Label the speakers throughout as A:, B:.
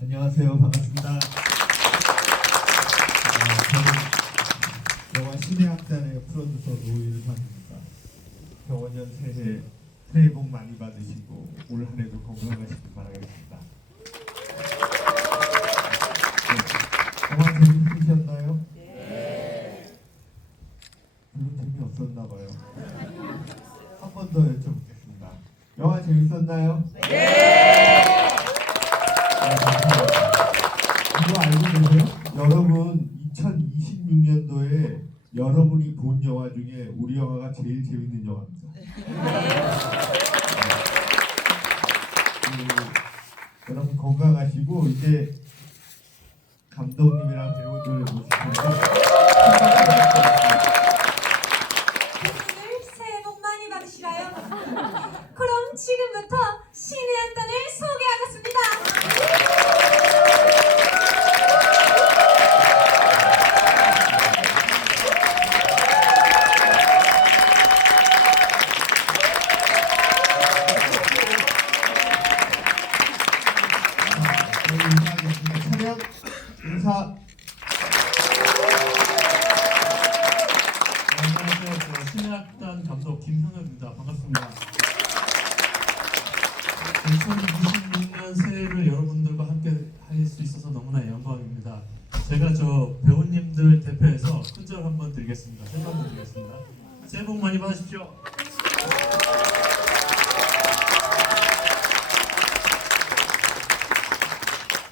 A: 안녕하세요. 반갑습니다. 어, 저는 영화 신의 학단의 프로듀서 노일환입니다. 병원년 새해 새해 복 많이 받으시고 올 한해도 건강하시길 바라겠습니다. 네, 영화 재밌으셨나요? 네. 별로 재미없었나 봐요. 한 번 더 여쭤보겠습니다. 영화 재밌었나요? 이거 알고 계세요? 여러분 2026년도에 여러분이 본 영화 중에 우리 영화가 제일 재밌는 영화입니다. 그, 여러분 건강하시고 이제
B: 김형엽입니다. 반갑습니다. 2026년 새해를 여러분들과 함께 할 수 있어서 너무나 영광입니다. 제가 저 배우님들 대표해서 큰절 한번 드리겠습니다. 새해 복 드리겠습니다. 새해 복 많이 받으십시오.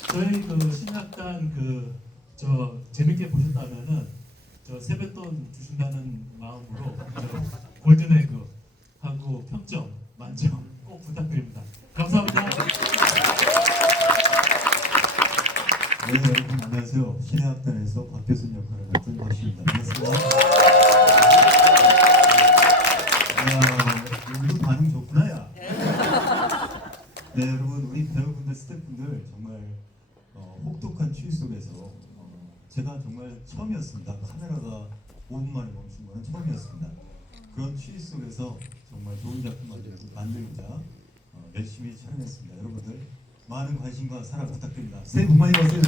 B: 저희 그 신학단 그 저 재밌게 보셨다면은 저 세뱃돈 주신다는 마음으로 저 골든에그 하고 평점 만점 꼭 부탁드립니다. 감사합니다.
C: 네, 여러분 안녕하세요. 신의학단에서 박교순 역할을 맡은 박수입니다. 반갑습니다. 야, 오늘도 반응 좋구나, 야. 네, 여러분 우리 배우분들, 스태프분들 정말 어, 혹독한 추위 속에서 어, 제가 정말 처음이었습니다. 카메라가 5분 만에 멈춘 거는 처음이었습니다. 그런 추위 속에서 정말 좋은 작품 만들고 만들고자 어, 열심히 촬영했습니다. 여러분들 많은 관심과 사랑 부탁드립니다. 새해 복 많이 받으세요.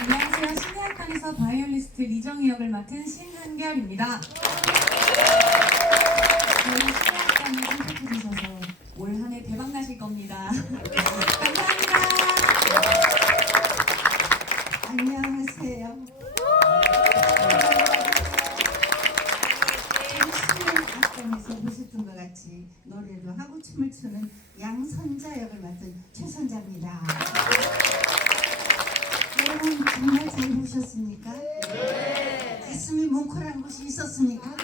D: 안녕하세요. 신의 학관에서 바이올리스트 리정희 역을 맡은 신한결입니다. 저희 신의 학관을 선택해주셔서 올 한 해 대박 나실 겁니다.
E: 보셨습니까? 가슴이 뭉클한 곳이 있었습니까?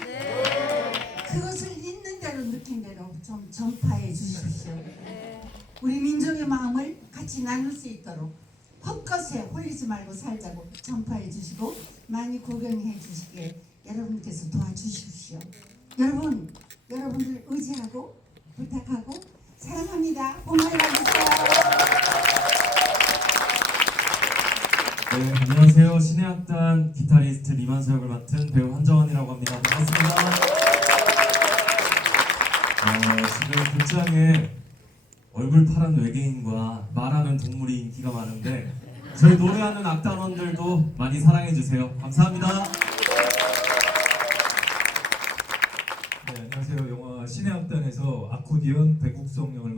E: 그것을 있는 대로 느낀 대로 좀 전파해 주십시오. 우리 민족의 마음을 같이 나눌 수 있도록 헛것에 홀리지 말고 살자고 전파해 주시고 많이 구경해 주시게 여러분께서 도와주십시오. 여러분, 여러분들 의지하고 부탁하고 사랑합니다. 고마워요.
F: 네, 안녕하세요. 신의학단 기타리스트 리만서 역을 맡은 배우 한정원이라고 합니다. 반갑습니다. 어, 지금 극장에 얼굴 파란 외계인과 말하는 동물이 인기가 많은데 저희 노래하는 악단원들도 많이 사랑해 주세요. 감사합니다.
G: 네, 안녕하세요. 영화 신의학단에서 아코디언 배국성 역을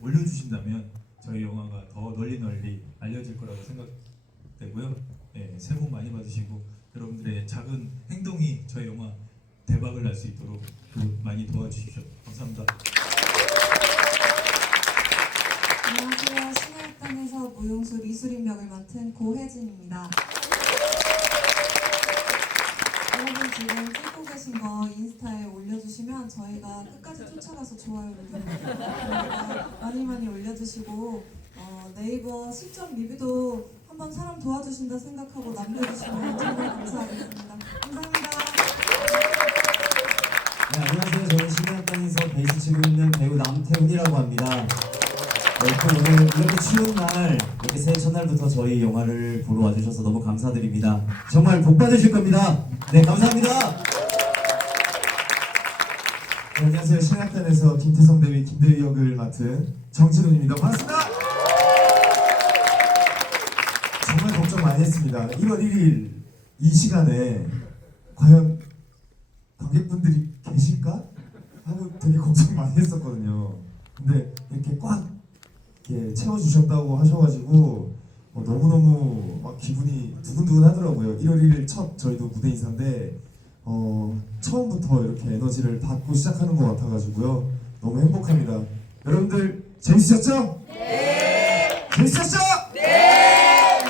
G: 올려주신다면 저희 영화가 더 널리 널리 알려질 거라고 생각되고요. 예, 새해 복 많이 받으시고 여러분들의 작은 행동이 저희 영화 대박을 날 수 있도록 또 많이 도와주십시오. 감사합니다.
H: 안녕하세요. 신의학단에서 무용수 리수림 역을 맡은 고혜진입니다. 여러분 지금 찍고 계신 거 인스타에 올려주시면 저희가 끝까지 쫓아가서 좋아요 많이 많이 올려주시고 어, 네이버 시점 리뷰도 한번 사람 도와주신다 생각하고 남겨주시면 정말 감사하겠습니다. 감사합니다.
I: 네, 안녕하세요. 저는
F: 신학단에서 베이스 치고 있는 배우 남태훈이라고 합니다. 네, 또 오늘 이렇게 추운 날 이렇게 새해 첫날부터 저희 영화를 보러 와주셔서 너무 감사드립니다. 정말 복 받으실 겁니다. 네 감사합니다.
J: 네, 안녕하세요. 신학단에서 김태성 대위 김대위 역을 맡은 정진훈입니다. 반갑습니다. 정말 걱정 많이 했습니다. 1월 1일 이 시간에 과연 관객분들이 계실까? 하고 되게 걱정 많이 했었거든요. 근데 이렇게 꽉 이렇게 채워주셨다고 하셔가지고 어, 너무너무 막 기분이 두근두근 하더라고요. 1월 1일 첫 저희도 무대 인사인데 어, 처음부터 이렇게 에너지를 받고 시작하는 것 같아가지고요. 너무 행복합니다. 여러분들 재밌으셨죠? 네! 재밌으셨죠? 네!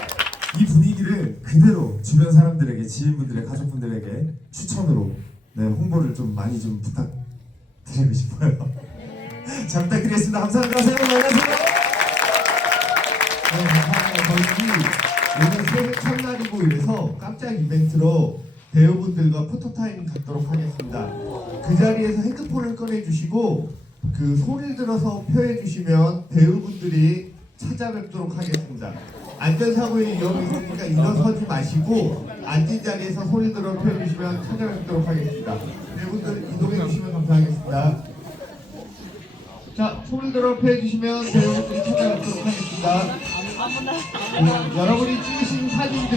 J: 이 분위기를 그대로 주변 사람들에게, 지인분들의 가족분들에게 추천으로 네, 홍보를 좀 많이 좀 부탁드리고 싶어요. 잘 부탁드리겠습니다. 감사합니다. 새해 복 많이 하세요.
A: 네, 감사합니다. 저희 오늘 새해 첫날이고 이래서 깜짝 이벤트로 배우분들과 포토타임 갖도록 하겠습니다. 그 자리에서 핸드폰을 꺼내주시고 그 소리를 들어서 표해주시면 배우분들이 찾아뵙도록 하겠습니다. 안전사고의 위험이 있으니까 일어 서지 마시고 앉은 자리에서 소리 들어 표해주시면 찾아뵙도록 하겠습니다. 배우분들 이동해 주시면 감사하겠습니다. 자, 소리 들어 표해주시면 배우분들이 찾아뵙도록 하겠습니다. 그, 여러분이 찍으신 사진들